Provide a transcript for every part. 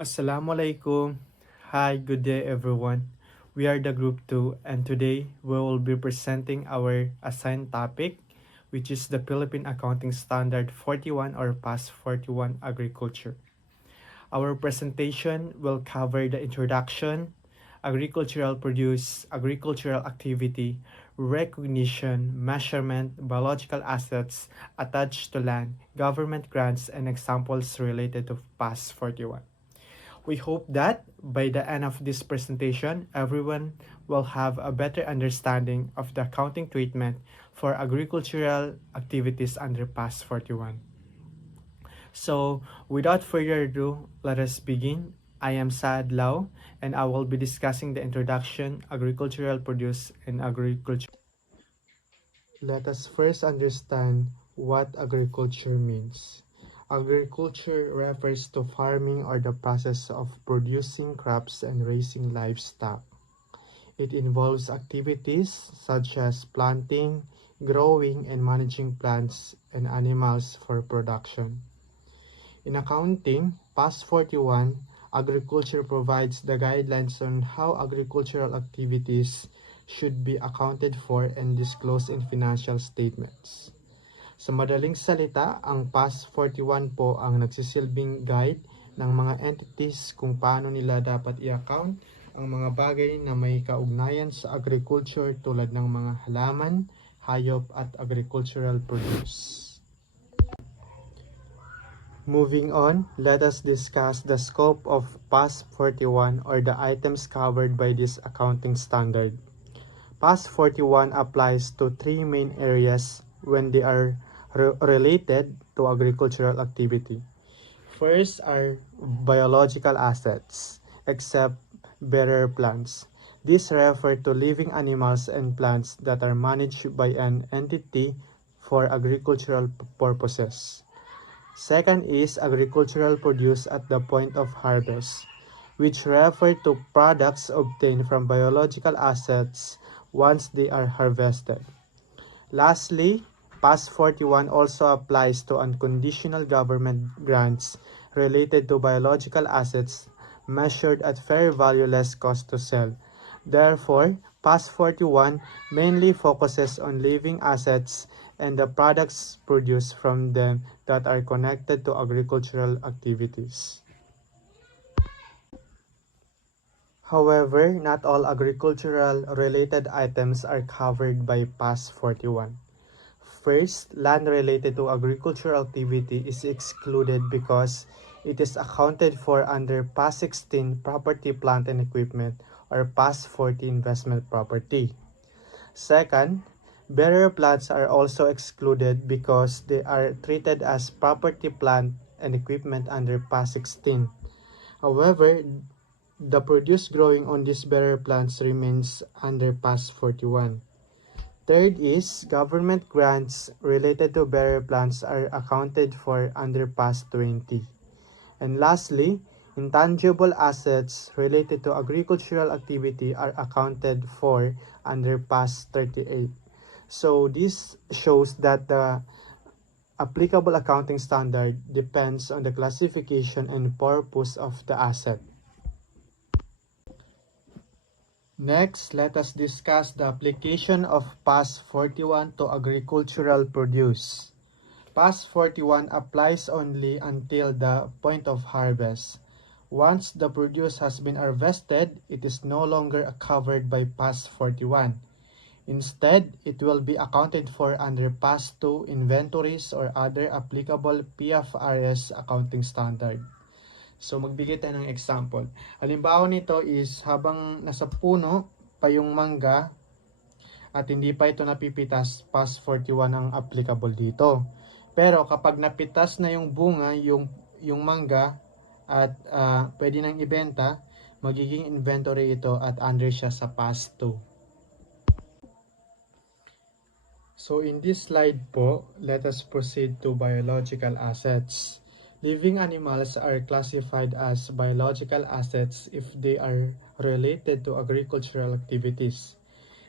Assalamualaikum. Hi, good day everyone. We are the group 2 and today we will be presenting our assigned topic which is the Philippine Accounting Standard 41 or PAS 41 Agriculture. Our presentation will cover the introduction, agricultural produce, agricultural activity, recognition, measurement, biological assets attached to land, government grants, and examples related to PAS 41. We hope that by the end of this presentation, everyone will have a better understanding of the accounting treatment for agricultural activities under PAS 41. So, without further ado, let us begin. I am Saad Lau, and I will be discussing the introduction, agricultural produce, and agriculture. Let us first understand what agriculture means. Agriculture refers to farming or the process of producing crops and raising livestock. It involves activities such as planting, growing, and managing plants and animals for production. In accounting, PAS 41, agriculture provides the guidelines on how agricultural activities should be accounted for and disclosed in financial statements. Sa madaling salita, ang PAS 41 po ang nagsisilbing guide ng mga entities kung paano nila dapat i-account ang mga bagay na may kaugnayan sa agriculture tulad ng mga halaman, hayop at agricultural produce. Moving on, let us discuss the scope of PAS 41 or the items covered by this accounting standard. PAS 41 applies to three main areas when they are related to agricultural activity. First are biological assets, except bearer plants. These refer to living animals and plants that are managed by an entity for agricultural purposes. Second is agricultural produce at the point of harvest, which refer to products obtained from biological assets once they are harvested. Lastly, PAS 41 also applies to unconditional government grants related to biological assets measured at fair value less cost to sell. Therefore, PAS 41 mainly focuses on living assets and the products produced from them that are connected to agricultural activities. However, not all agricultural related items are covered by PAS 41. First, land related to agricultural activity is excluded because it is accounted for under PAS 16 property, plant and equipment or PAS 40 investment property. Second, bearer plants are also excluded because they are treated as property, plant and equipment under PAS 16. However, the produce growing on these bearer plants remains under PAS 41. Third is government grants related to bearer plants are accounted for under PAS 20. And lastly, intangible assets related to agricultural activity are accounted for under PAS 38. So this shows that the applicable accounting standard depends on the classification and purpose of the asset. Next, let us discuss the application of PAS 41 to agricultural produce. PAS 41 applies only until the point of harvest. Once the produce has been harvested, it is no longer covered by PAS 41. Instead, it will be accounted for under PAS 2 inventories or other applicable PFRS accounting standard. So, magbigay tayo ng example. Halimbawa nito is habang nasa puno pa yung mangga at hindi pa ito napipitas, PAS 41 ang applicable dito. Pero kapag napitas na yung bunga, yung mangga at pwede nang ibenta, magiging inventory ito at under siya sa PAS 2. So, in this slide po, let us proceed to biological assets. Living animals are classified as biological assets if they are related to agricultural activities.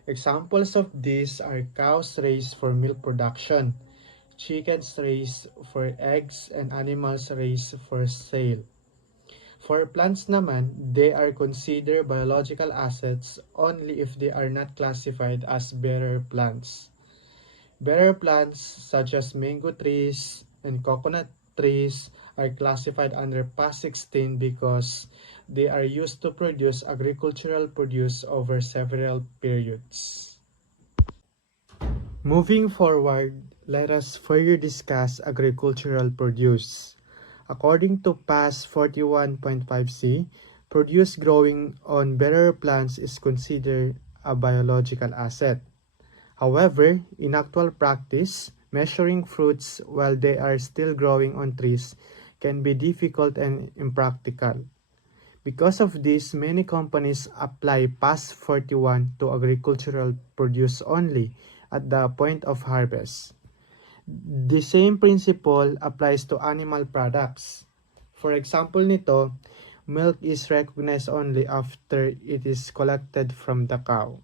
Examples of these are cows raised for milk production, chickens raised for eggs, and animals raised for sale. For plants naman, they are considered biological assets only if they are not classified as bearer plants. Bearer plants such as mango trees and coconut trees are classified under PAS 16 because they are used to produce agricultural produce over several periods. Moving forward, let us further discuss agricultural produce. According to PAS 41.5c, produce growing on bearer plants is considered a biological asset. However, in actual practice, measuring fruits while they are still growing on trees can be difficult and impractical. Because of this, many companies apply PAS 41 to agricultural produce only at the point of harvest. The same principle applies to animal products. For example nito, milk is recognized only after it is collected from the cow.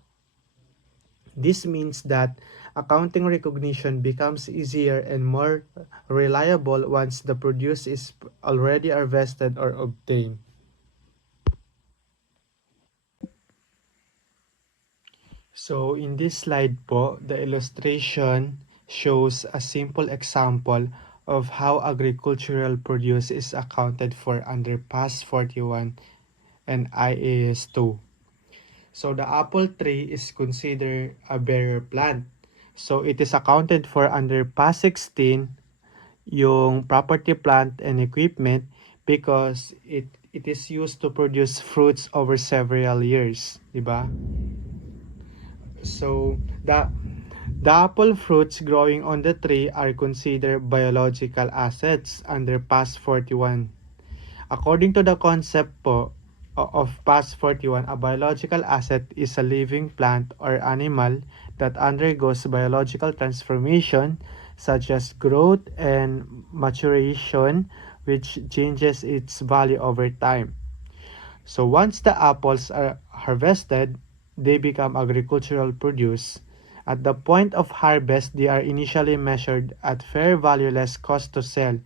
This means that accounting recognition becomes easier and more reliable once the produce is already harvested or obtained. So in this slide po, the illustration shows a simple example of how agricultural produce is accounted for under PAS 41 and IAS 2. So the apple tree is considered a bearer plant. So it is accounted for under PAS 16 yung property, plant, and equipment because it is used to produce fruits over several years, di ba? So the apple fruits growing on the tree are considered biological assets under PAS 41. According to the concept po of PAS 41, a biological asset is a living plant or animal that undergoes biological transformation such as growth and maturation, which changes its value over time. So once the apples are harvested, they become agricultural produce. At the point of harvest, they are initially measured at fair value less cost to sell,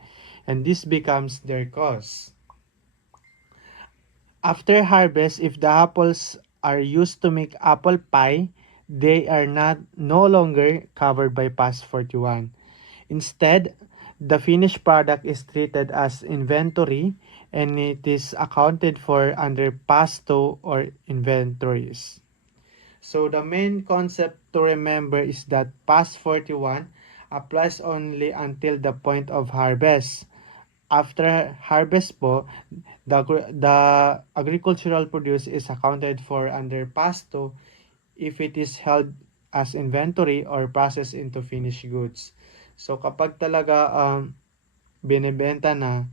and this becomes their cost. After harvest, if the apples are used to make apple pie, they are no longer covered by PAS 41. Instead, the finished product is treated as inventory and it is accounted for under PAS 2 or inventories. So the main concept to remember is that PAS 41 applies only until the point of harvest. After harvest po, the agricultural produce is accounted for under PAS 2 if it is held as inventory or processed into finished goods. So kapag talaga binebenta na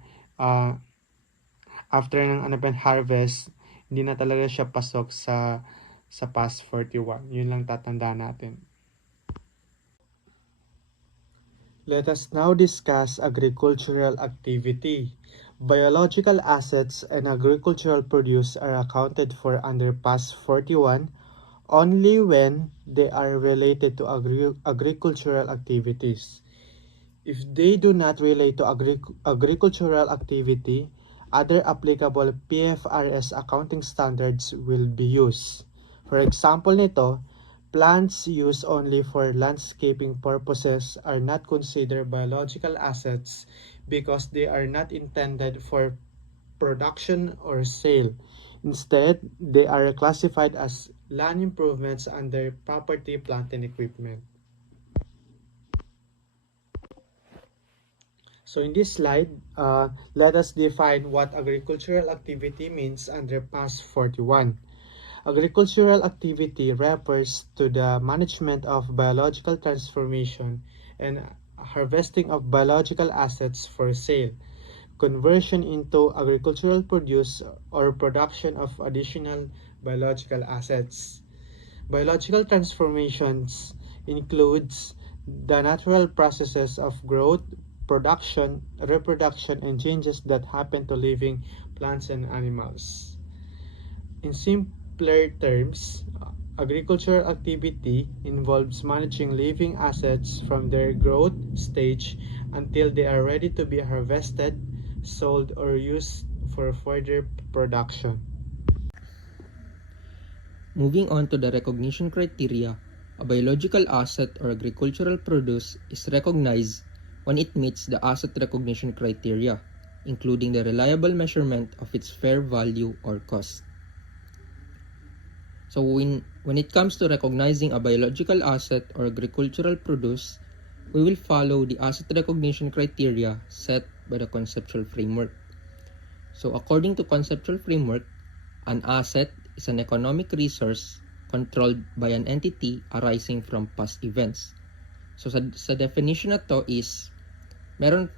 after ng harvest, hindi na talaga siya pasok sa PAS 41. Yun lang tatandaan natin. Let us now discuss agricultural activity. Biological assets and agricultural produce are accounted for under PAS 41 only when they are related to agricultural activities. If they do not relate to agricultural activity, other applicable PFRS accounting standards will be used. For example nito, plants used only for landscaping purposes are not considered biological assets because they are not intended for production or sale. Instead, they are classified as land improvements under property, plant, and equipment. So in this slide, let us define what agricultural activity means under PAS 41. Agricultural activity refers to the management of biological transformation and harvesting of biological assets for sale, conversion into agricultural produce, or production of additional biological assets. Biological transformations includes the natural processes of growth, production, reproduction, and changes that happen to living plants and animals. In simpler terms, agricultural activity involves managing living assets from their growth stage until they are ready to be harvested, sold, or used for further production. Moving on to the recognition criteria, a biological asset or agricultural produce is recognized when it meets the asset recognition criteria, including the reliable measurement of its fair value or cost. So when it comes to recognizing a biological asset or agricultural produce, we will follow the asset recognition criteria set by the conceptual framework. So according to conceptual framework, an asset is an economic resource controlled by an entity arising from past events. So sa definition na to is, meron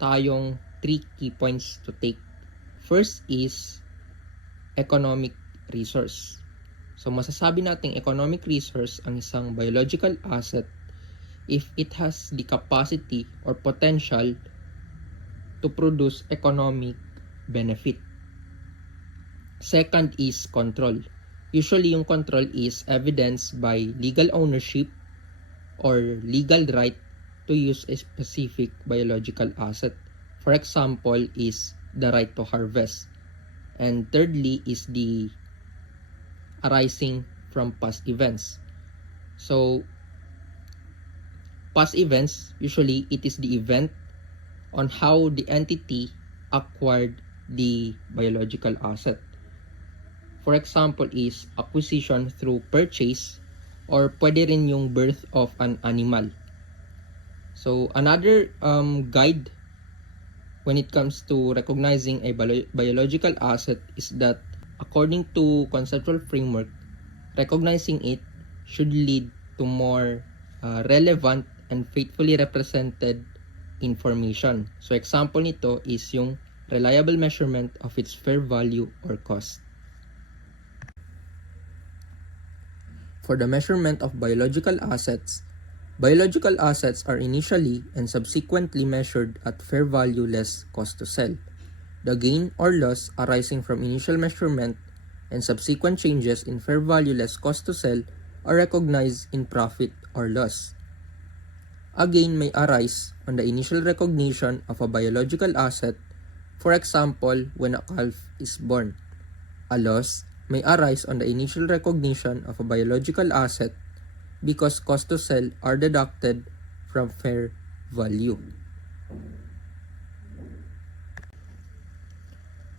tayong 3 key points to take. First is economic resource. So masasabi nating economic resource ang isang biological asset if it has the capacity or potential to produce economic benefit. Second is control. Usually yung control is evidenced by legal ownership or legal right to use a specific biological asset. For example is the right to harvest. And thirdly is the arising from past events. So past events, usually it is the event on how the entity acquired the biological asset. For example is acquisition through purchase or pwede rin yung birth of an animal. So another guide when it comes to recognizing a biological asset is that according to conceptual framework, recognizing it should lead to more relevant and faithfully represented information. So example nito is yung reliable measurement of its fair value or cost. For the measurement of biological assets are initially and subsequently measured at fair value less cost to sell. The gain or loss arising from initial measurement and subsequent changes in fair value less cost to sell are recognized in profit or loss. A gain may arise on the initial recognition of a biological asset, for example, when a calf is born. A loss may arise on the initial recognition of a biological asset because cost to sell are deducted from fair value.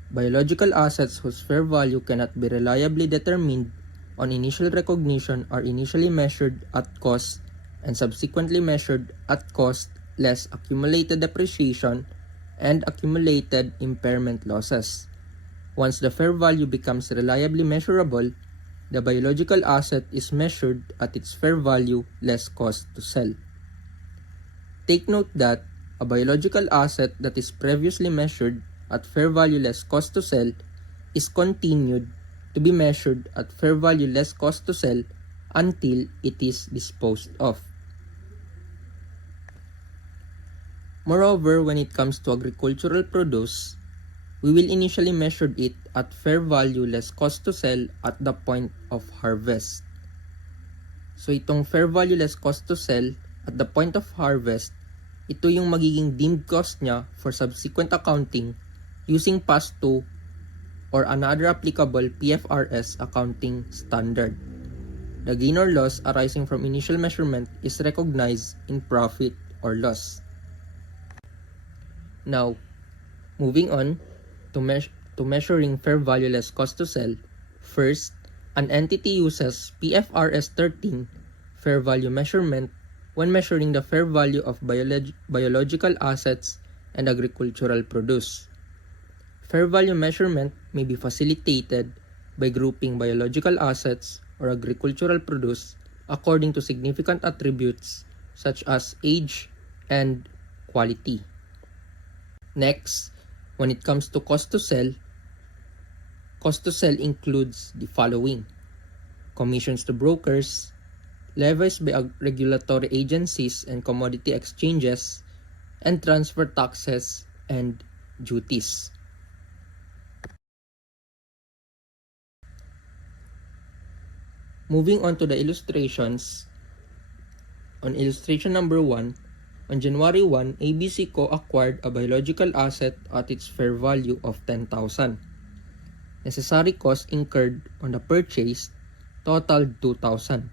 Biological assets whose fair value cannot be reliably determined on initial recognition are initially measured at cost and subsequently measured at cost less accumulated depreciation and accumulated impairment losses. Once the fair value becomes reliably measurable, the biological asset is measured at its fair value less cost to sell. Take note that a biological asset that is previously measured at fair value less cost to sell is continued to be measured at fair value less cost to sell until it is disposed of. Moreover, when it comes to agricultural produce, we will initially measure it at fair value less cost to sell at the point of harvest. So itong fair value less cost to sell at the point of harvest, ito yung magiging deemed cost niya for subsequent accounting using past 2 or another applicable PFRS accounting standard. The gain or loss arising from initial measurement is recognized in profit or loss. Now, moving on to measuring fair value less cost to sell, first, an entity uses PFRS 13 fair value measurement when measuring the fair value of biological assets and agricultural produce. Fair value measurement may be facilitated by grouping biological assets or agricultural produce according to significant attributes such as age and quality. Next, when it comes to cost to sell includes the following: commissions to brokers, levies by regulatory agencies and commodity exchanges, and transfer taxes and duties. Moving on to the illustrations, on illustration number 1, On January 1, ABC Co. acquired a biological asset at its fair value of 10,000. Necessary costs incurred on the purchase totaled 2,000.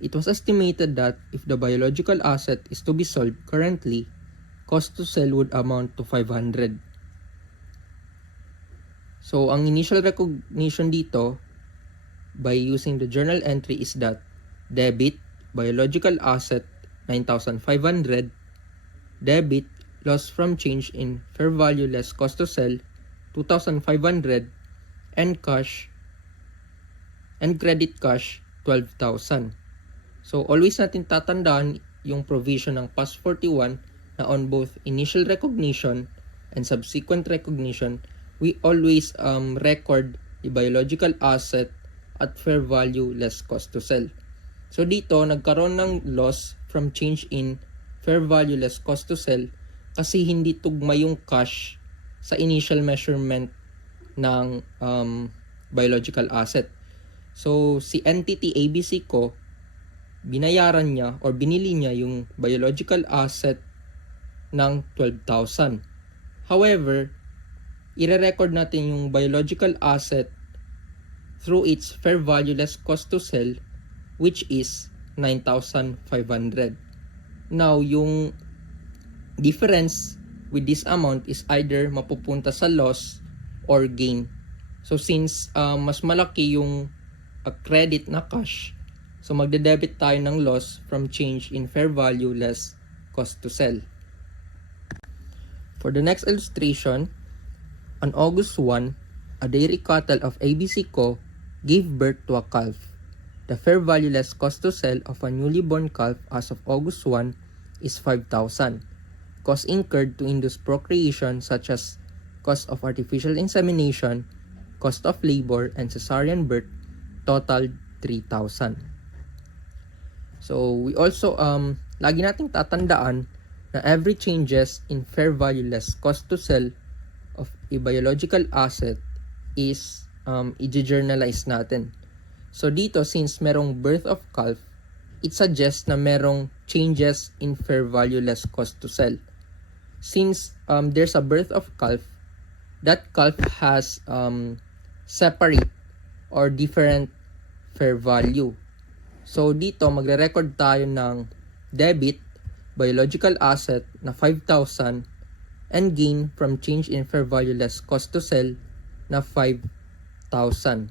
It was estimated that if the biological asset is to be sold currently, cost to sell would amount to 500. So, ang initial recognition dito by using the journal entry is that debit, biological asset, 9,500, debit, loss from change in fair value less cost to sell, 2,500, and cash, and credit cash, 12,000. So, always natin tatandaan yung provision ng PAS 41 na on both initial recognition and subsequent recognition, we always record the biological asset at fair value less cost to sell. So, dito, nagkaroon ng loss from change in fair value less cost to sell kasi hindi tugma yung cash sa initial measurement ng biological asset. So, si entity ABC Co, binayaran niya or binili niya yung biological asset ng 12,000. However, ire-record natin yung biological asset through its fair value less cost to sell, which is 9,500. Now, yung difference with this amount is either mapupunta sa loss or gain. So, since mas malaki yung credit na cash, so magde-debit tayo ng loss from change in fair value less cost to sell. For the next illustration, on August 1, a dairy cattle of ABC Co. gave birth to a calf. The fair value less cost to sell of a newly born calf as of August 1 is 5,000. Costs incurred to induce procreation such as cost of artificial insemination, cost of labor, and cesarean birth totaled 3,000. So, we also, lagi nating tatandaan na every changes in fair value less cost to sell of a biological asset is i-journalize natin. So, dito, since merong birth of calf, it suggests na merong changes in fair value less cost to sell. Since there's a birth of calf, that calf has separate or different fair value. So, dito, magre-record tayo ng debit, biological asset na 5,000, and gain from change in fair value less cost to sell na 5,000.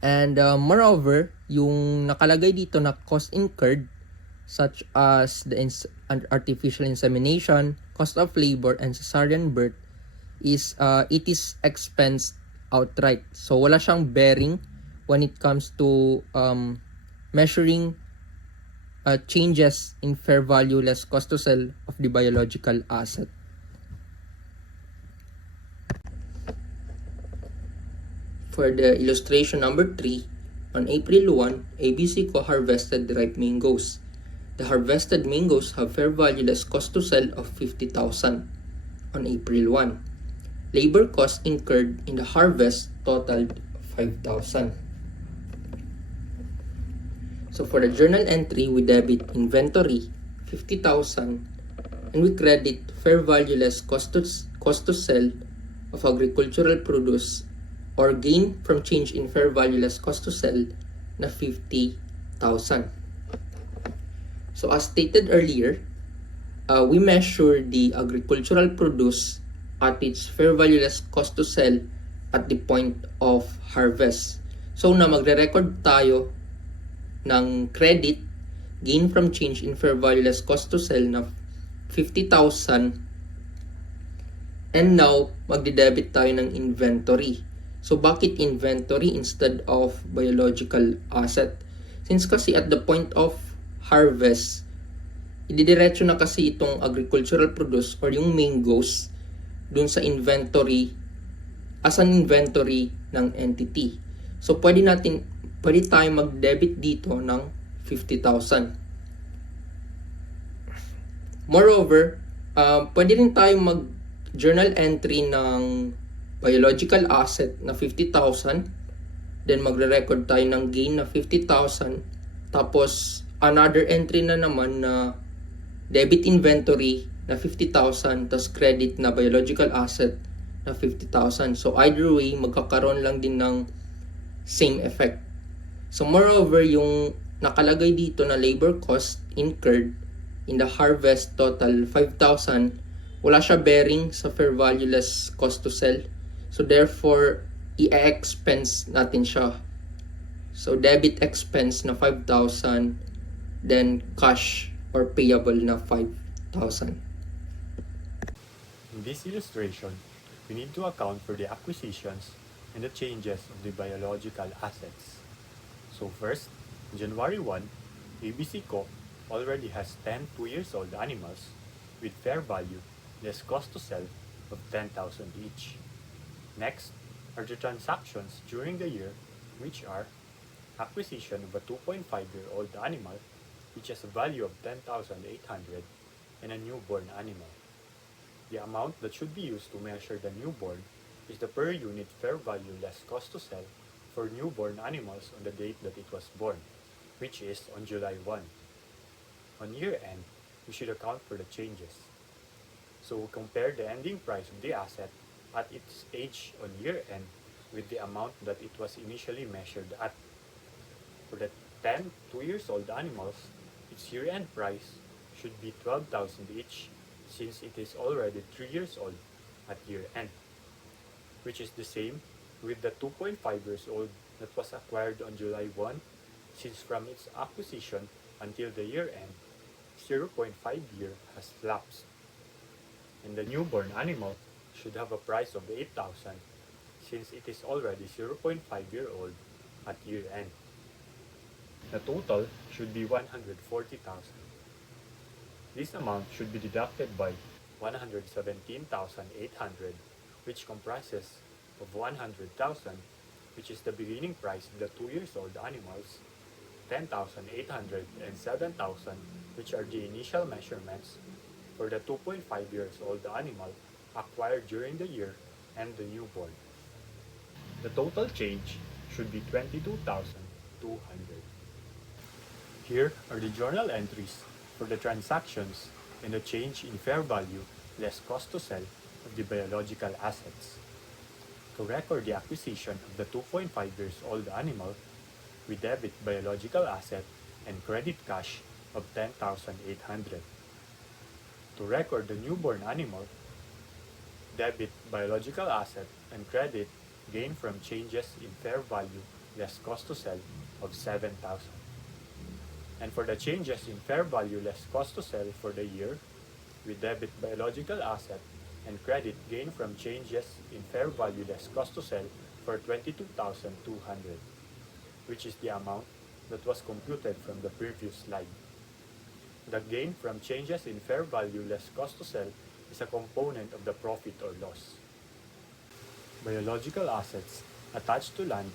And moreover, yung nakalagay dito na cost incurred such as the artificial insemination, cost of labor, and cesarean birth is it is expensed outright. So wala siyang bearing when it comes to measuring changes in fair value less cost to sell of the biological asset. For the illustration number 3, on April 1, ABC Co harvested ripe mangoes. The harvested mangoes have fair value less cost to sell of 50,000 on April 1. Labor costs incurred in the harvest totaled 5,000. So for the journal entry, we debit inventory 50,000 and we credit fair value less cost to sell of agricultural produce or gain from change in fair value less cost to sell na 50,000. So as stated earlier, we measure the agricultural produce at its fair value less cost to sell at the point of harvest. So na magre-record tayo ng credit, gain from change in fair value less cost to sell na 50,000, and now magde-debit tayo ng inventory. So, bakit inventory instead of biological asset? Since kasi at the point of harvest, ididiretso na kasi itong agricultural produce or yung mangoes dun sa inventory as an inventory ng entity. So, pwede tayo mag-debit dito ng 50,000. Moreover, pwede rin tayo mag-journal entry ng biological asset na 50,000, then magre-record tayo ng gain na 50,000, tapos another entry na naman na debit inventory na 50,000 tas credit na biological asset na 50,000. So either way, magkakaroon lang din ng same effect. So moreover, yung nakalagay dito na labor cost incurred in the harvest total 5,000, wala siya bearing sa fair value less cost to sell. So therefore, i-expense natin siya. So debit expense na 5,000, then cash or payable na 5,000. In this illustration, we need to account for the acquisitions and the changes of the biological assets. So first, January 1, ABC Co. already has 10 2-years-old animals with fair value less cost to sell of 10,000 each. Next are the transactions during the year, which are acquisition of a 2.5-year-old animal which has a value of 10,800 and a newborn animal. The amount that should be used to measure the newborn is the per unit fair value less cost to sell for newborn animals on the date that it was born, which is on July 1. On year end, we should account for the changes. So compare the ending price of the asset at its age on year end with the amount that it was initially measured at. For the 10 2-years-old animals, its year end price should be 12,000 each, since it is already 3 years old at year end, which is the same with the 2.5 years old that was acquired on July 1, since from its acquisition until the year end, 0.5 year has lapsed. And the newborn animal should have a price of 8,000, since it is already 0.5-year-old at year end. The total should be 140,000. This amount should be deducted by 117,800, which comprises of 100,000, which is the beginning price of the 2-years-old animals, 10,800 and 7,000, which are the initial measurements for the 2.5-years-old animal acquired during the year and the newborn. The total change should be 22,200. Here are the journal entries for the transactions and the change in fair value less cost to sell of the biological assets. To record the acquisition of the 2.5-years-old animal, we debit biological asset and credit cash of 10,800. To record the newborn animal, debit biological asset and credit gain from changes in fair value less cost to sell of 7,000. And for the changes in fair value less cost to sell for the year, we debit biological asset and credit gain from changes in fair value less cost to sell for 22,200, which is the amount that was computed from the previous slide. The gain from changes in fair value less cost to sell is a component of the profit or loss. Biological assets attached to land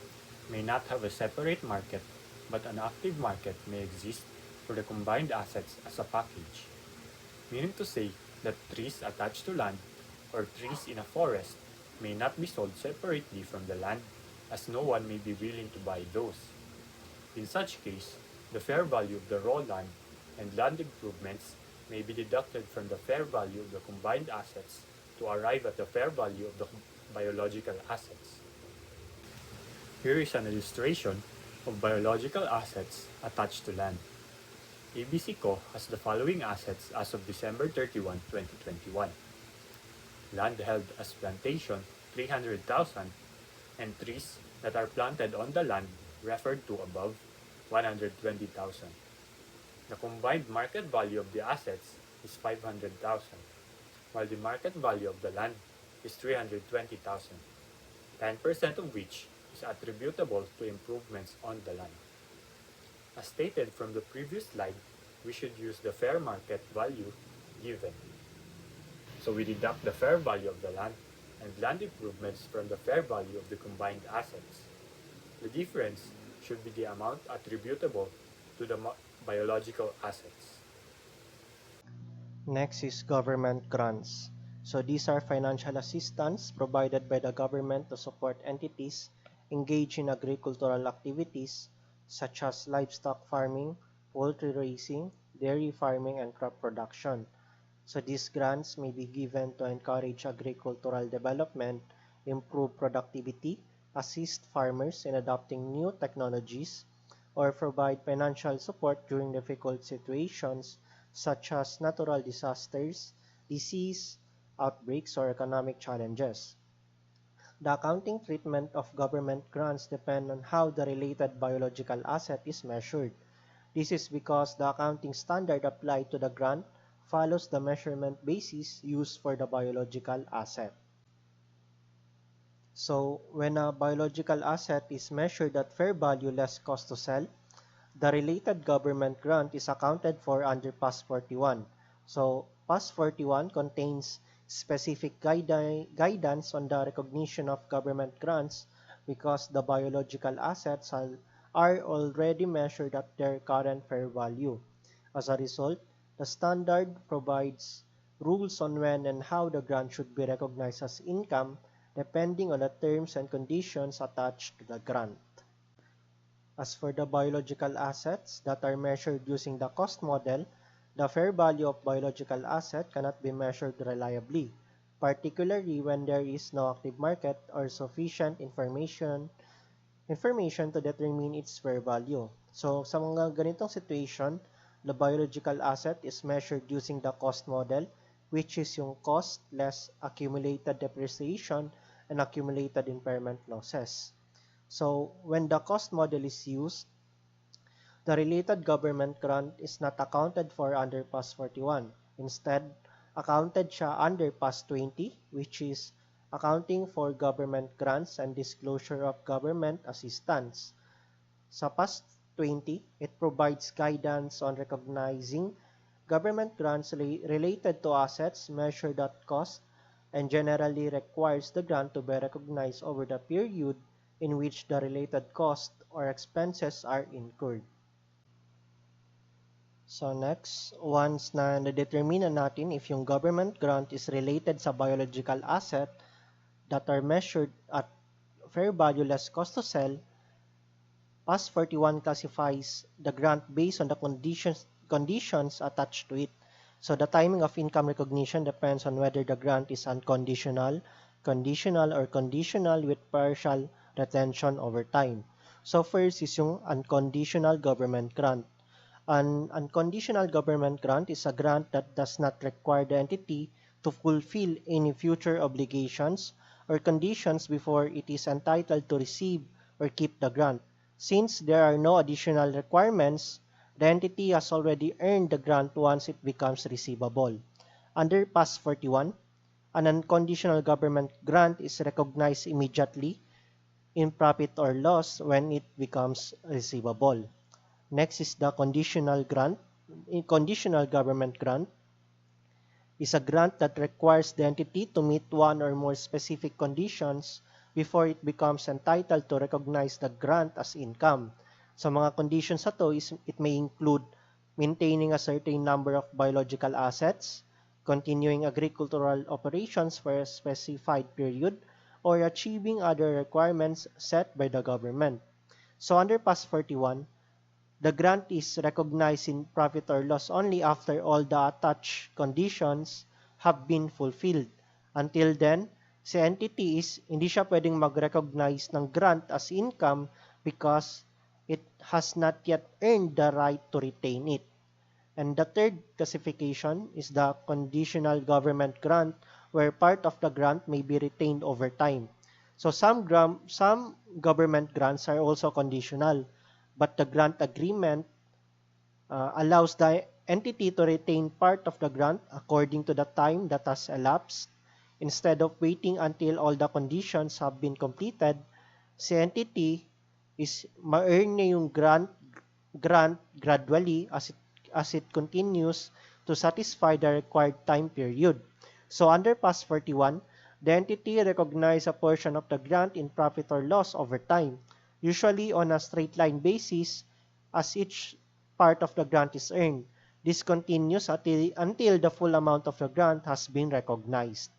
may not have a separate market, but an active market may exist for the combined assets as a package. Meaning to say that trees attached to land or trees in a forest may not be sold separately from the land, as no one may be willing to buy those. In such case, the fair value of the raw land and land improvements may be deducted from the fair value of the combined assets to arrive at the fair value of the biological assets. Here is an illustration of biological assets attached to land. ABC Co. has the following assets as of December 31, 2021. Land held as plantation, 300,000, and trees that are planted on the land referred to above, 120,000. The combined market value of the assets is 500,000, while the market value of the land is 320,000, 10% of which is attributable to improvements on the land. As stated from the previous slide, we should use the fair market value given. So we deduct the fair value of the land and land improvements from the fair value of the combined assets. The difference should be the amount attributable to the biological assets. Next is government grants. So these are financial assistance provided by the government to support entities engaged in agricultural activities such as livestock farming, poultry raising, dairy farming, and crop production. So these grants may be given to encourage agricultural development, improve productivity, assist farmers in adopting new technologies, or provide financial support during difficult situations such as natural disasters, disease, outbreaks, or economic challenges. The accounting treatment of government grants depend on how the related biological asset is measured. This is because the accounting standard applied to the grant follows the measurement basis used for the biological asset. So, when a biological asset is measured at fair value less cost to sell, the related government grant is accounted for under PAS 41. So, PAS 41 contains specific guidance on the recognition of government grants because the biological assets are already measured at their current fair value. As a result, the standard provides rules on when and how the grant should be recognized as income depending on the terms and conditions attached to the grant. As for the biological assets that are measured using the cost model, the fair value of biological asset cannot be measured reliably, particularly when there is no active market or sufficient information to determine its fair value. So sa mga ganitong situation, the biological asset is measured using the cost model, which is yung cost less accumulated depreciation and accumulated impairment losses. So when the cost model is used, the related government grant is not accounted for under PAS 41. Instead, accounted siya under PAS 20, which is accounting for government grants and disclosure of government assistance. Sa PAS 20, it provides guidance on recognizing government grants related to assets measured at cost and generally requires the grant to be recognized over the period in which the related costs or expenses are incurred. So next, once na na-determine natin if yung government grant is related sa biological asset that are measured at fair value less cost to sell, PAS 41 classifies the grant based on the conditions attached to it. So the timing of income recognition depends on whether the grant is unconditional, conditional, or conditional with partial retention over time. So first is yung unconditional government grant. An unconditional government grant is a grant that does not require the entity to fulfill any future obligations or conditions before it is entitled to receive or keep the grant. Since there are no additional requirements, the entity has already earned the grant once it becomes receivable. Under PAS 41, an unconditional government grant is recognized immediately in profit or loss when it becomes receivable. Next is the conditional grant. Conditional government grant is a grant that requires the entity to meet one or more specific conditions before it becomes entitled to recognize the grant as income. So mga conditions sa to is it may include maintaining a certain number of biological assets, continuing agricultural operations for a specified period, or achieving other requirements set by the government. So under PAS 41, the grant is recognized in profit or loss only after all the attached conditions have been fulfilled. Until then, si entity is hindi siya pwedeng mag-recognize ng grant as income because it has not yet earned the right to retain it. And the third classification is the conditional government grant where part of the grant may be retained over time. So some government grants are also conditional, but the grant agreement allows the entity to retain part of the grant according to the time that has elapsed. Instead of waiting until all the conditions have been completed, si entity is ma-earn niya yung grant gradually as it continues to satisfy the required time period. So under PAS 41, the entity recognizes a portion of the grant in profit or loss over time, usually on a straight line basis as each part of the grant is earned. This continues until the full amount of the grant has been recognized.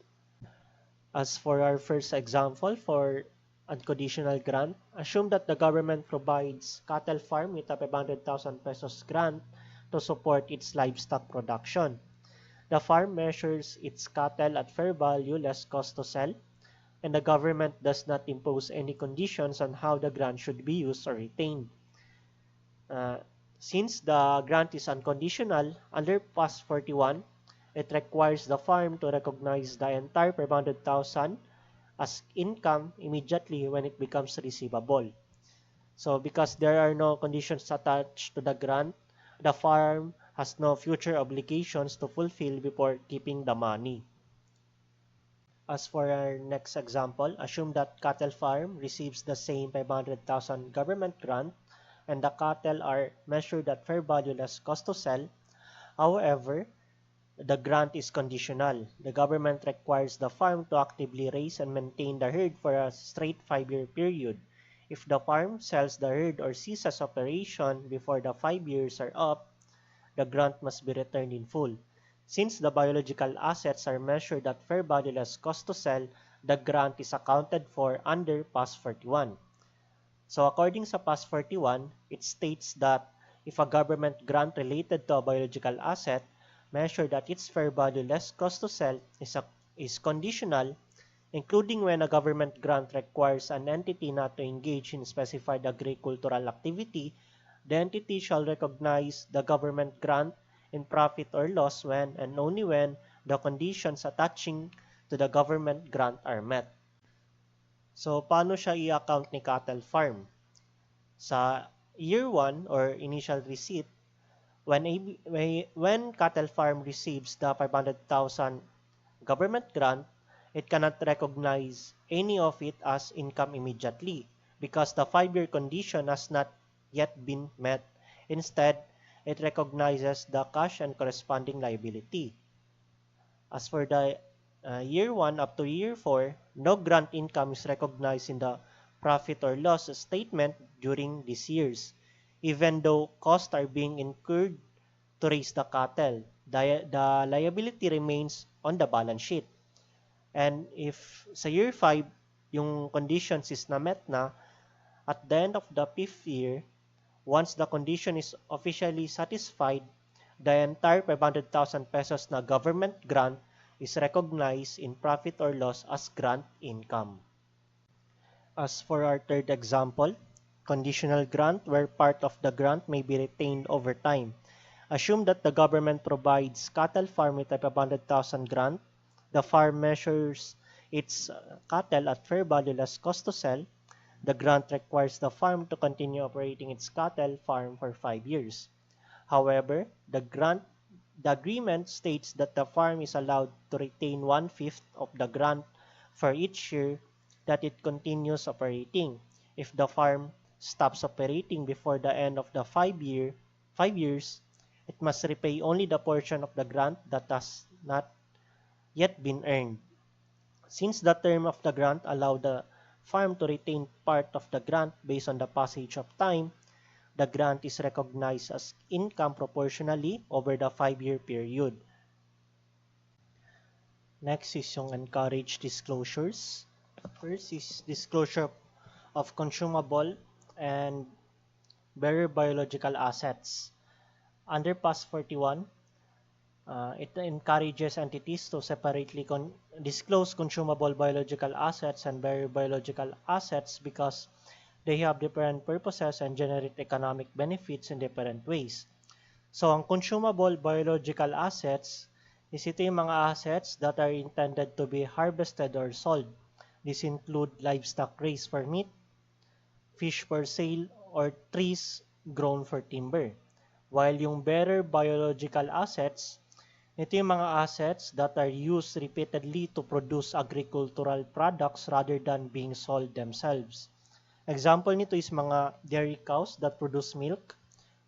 As for our first example for unconditional grant, assume that the government provides cattle farm with a 500,000 pesos grant to support its livestock production. The farm measures its cattle at fair value less cost to sell, and the government does not impose any conditions on how the grant should be used or retained. Uh, since the grant is unconditional, under PAS 41, it requires the farm to recognize the entire 500,000 as income immediately when it becomes receivable. So because there are no conditions attached to the grant, the farm has no future obligations to fulfill before keeping the money. As for our next example, assume that cattle farm receives the same 500,000 government grant and the cattle are measured at fair value less cost to sell. However, the grant is conditional. The government requires the farm to actively raise and maintain the herd for a straight 5-year period. If the farm sells the herd or ceases operation before the 5 years are up, the grant must be returned in full. Since the biological assets are measured at fair value less cost to sell, the grant is accounted for under PAS 41. So according sa PAS 41, it states that if a government grant related to a biological asset measured at its fair value less cost to sell is conditional, including when a government grant requires an entity not to engage in specified agricultural activity, the entity shall recognize the government grant in profit or loss when and only when the conditions attaching to the government grant are met. So, paano siya i-account ni cattle farm? Sa year 1 or initial receipt, when cattle farm receives the 500,000 government grant, it cannot recognize any of it as income immediately because the 5-year condition has not yet been met. Instead, it recognizes the cash and corresponding liability. As for the year 1 up to year 4, no grant income is recognized in the profit or loss statement during these years, even though costs are being incurred to raise the cattle. The liability remains on the balance sheet. And if sa year 5, yung conditions is na met na, at the end of the 5th year, once the condition is officially satisfied, the entire 500,000 pesos na government grant is recognized in profit or loss as grant income. As for our third example, conditional grant where part of the grant may be retained over time. Assume that the government provides cattle farm with a 500,000 grant. The farm measures its cattle at fair value less cost to sell. The grant requires the farm to continue operating its cattle farm for 5 years. However, the agreement states that the farm is allowed to retain 1/5 of the grant for each year that it continues operating. If the farm stops operating before the end of the 5 years, it must repay only the portion of the grant that has not yet been earned. Since the term of the grant allowed the farm to retain part of the grant based on the passage of time, the grant is recognized as income proportionally over the 5-year period. Next is yung encouraged disclosures. First is disclosure of consumable and bearer biological assets. Under PAS 41, it encourages entities to separately disclose consumable biological assets and bearer biological assets because they have different purposes and generate economic benefits in different ways. So, ang consumable biological assets is ito yung mga assets that are intended to be harvested or sold. These include livestock raised for meat, fish for sale, or trees grown for timber. While yung bearer biological assets, ito yung mga assets that are used repeatedly to produce agricultural products rather than being sold themselves. Example nito is mga dairy cows that produce milk,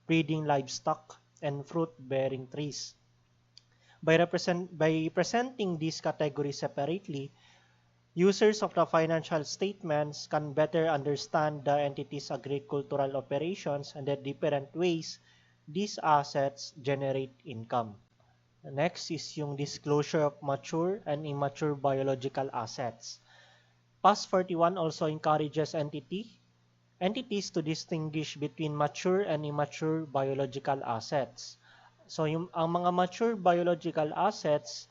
breeding livestock, and fruit-bearing trees. By presenting these categories separately, users of the financial statements can better understand the entity's agricultural operations and the different ways these assets generate income. Next is yung disclosure of mature and immature biological assets. PAS 41 also encourages entities to distinguish between mature and immature biological assets. So ang mga mature biological assets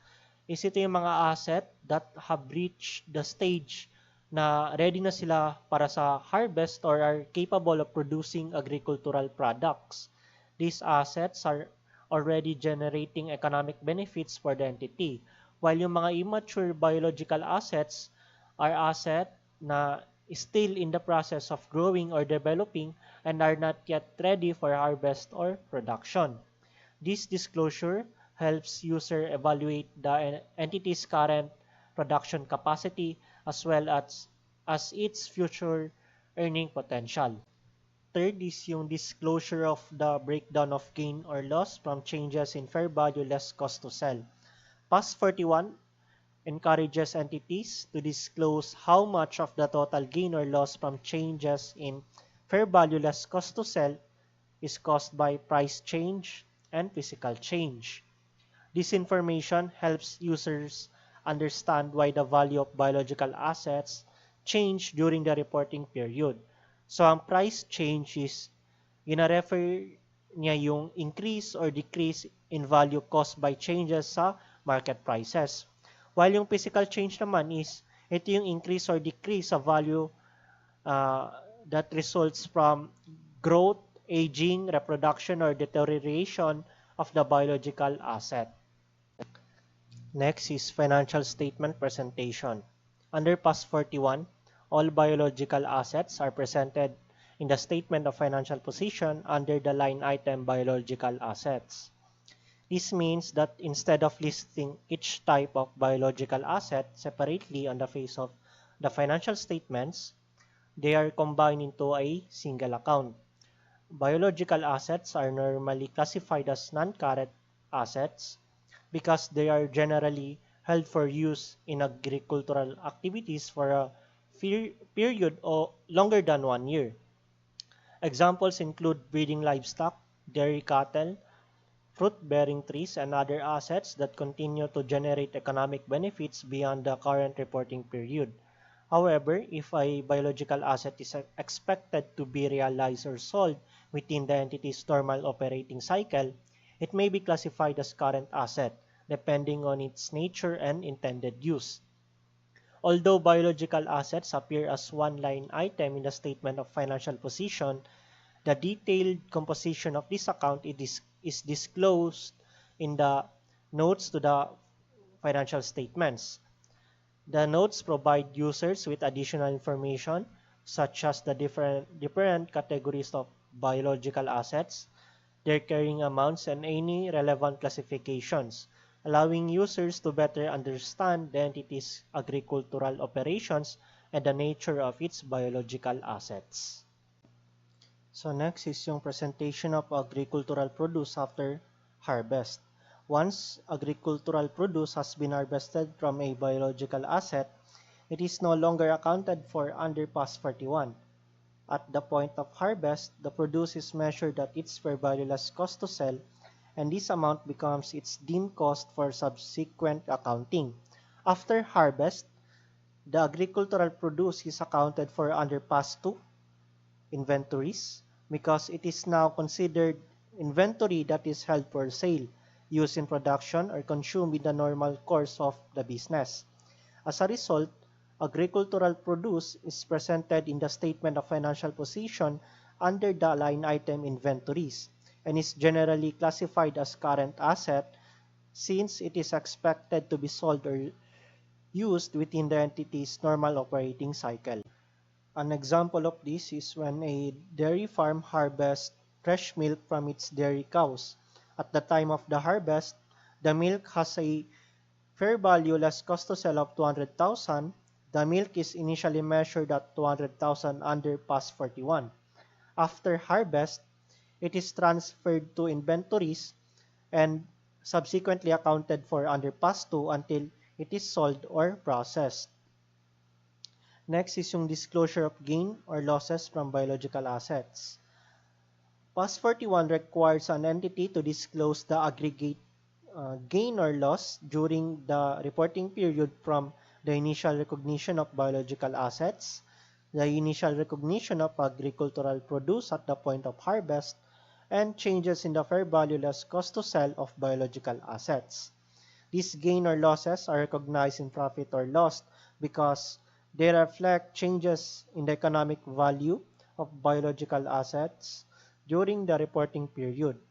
is ito yung mga asset that have reached the stage na ready na sila para sa harvest or are capable of producing agricultural products. These assets are already generating economic benefits for the entity, while yung mga immature biological assets are asset na still in the process of growing or developing and are not yet ready for harvest or production. This disclosure helps user evaluate the entity's current production capacity as well as its future earning potential. Third is yung disclosure of the breakdown of gain or loss from changes in fair value less cost to sell. PAS 41 encourages entities to disclose how much of the total gain or loss from changes in fair value less cost to sell is caused by price change and physical change. This information helps users understand why the value of biological assets change during the reporting period. So ang price change is ina-refer niya yung increase or decrease in value caused by changes sa market prices. While yung physical change naman is ito yung increase or decrease sa value uh, that results from growth, aging, reproduction, or deterioration of the biological asset. Next is financial statement presentation. Under PAS 41, all biological assets are presented in the statement of financial position under the line item biological assets. This means that instead of listing each type of biological asset separately on the face of the financial statements, they are combined into a single account. Biological assets are normally classified as non-current assets because they are generally held for use in agricultural activities for a period or longer than 1 year. Examples include breeding livestock, dairy cattle, fruit-bearing trees, and other assets that continue to generate economic benefits beyond the current reporting period. However, if a biological asset is expected to be realized or sold within the entity's normal operating cycle, it may be classified as current asset, depending on its nature and intended use. Although biological assets appear as one line item in the statement of financial position, the detailed composition of this account is disclosed in the notes to the financial statements. The notes provide users with additional information such as the different categories of biological assets, their carrying amounts, and any relevant classifications, allowing users to better understand the entity's agricultural operations and the nature of its biological assets. So next is yung presentation of agricultural produce after harvest. Once agricultural produce has been harvested from a biological asset, it is no longer accounted for under PAS 41. At the point of harvest, the produce is measured at its fair value less cost to sell, and this amount becomes its deemed cost for subsequent accounting. After harvest, the agricultural produce is accounted for under PAS 2 inventories because it is now considered inventory that is held for sale, used in production, or consumed in the normal course of the business. As a result, agricultural produce is presented in the statement of financial position under the line item inventories and is generally classified as current asset since it is expected to be sold or used within the entity's normal operating cycle. An example of this is when a dairy farm harvests fresh milk from its dairy cows. At the time of the harvest, the milk has a fair value less cost to sell of 200,000. The milk is initially measured at 200,000 under PAS 41. After harvest, it is transferred to inventories and subsequently accounted for under PAS 2 until it is sold or processed. Next is yung disclosure of gain or losses from biological assets. PAS 41 requires an entity to disclose the aggregate gain or loss during the reporting period from the initial recognition of biological assets, the initial recognition of agricultural produce at the point of harvest, and changes in the fair value less cost to sell of biological assets. These gain or losses are recognized in profit or loss because they reflect changes in the economic value of biological assets during the reporting period.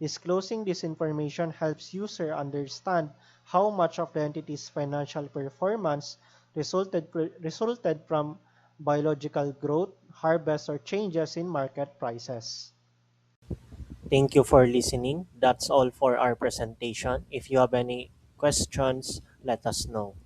Disclosing this information helps user understand how much of the entity's financial performance resulted from biological growth, harvest, or changes in market prices. Thank you for listening. That's all for our presentation. If you have any questions, let us know.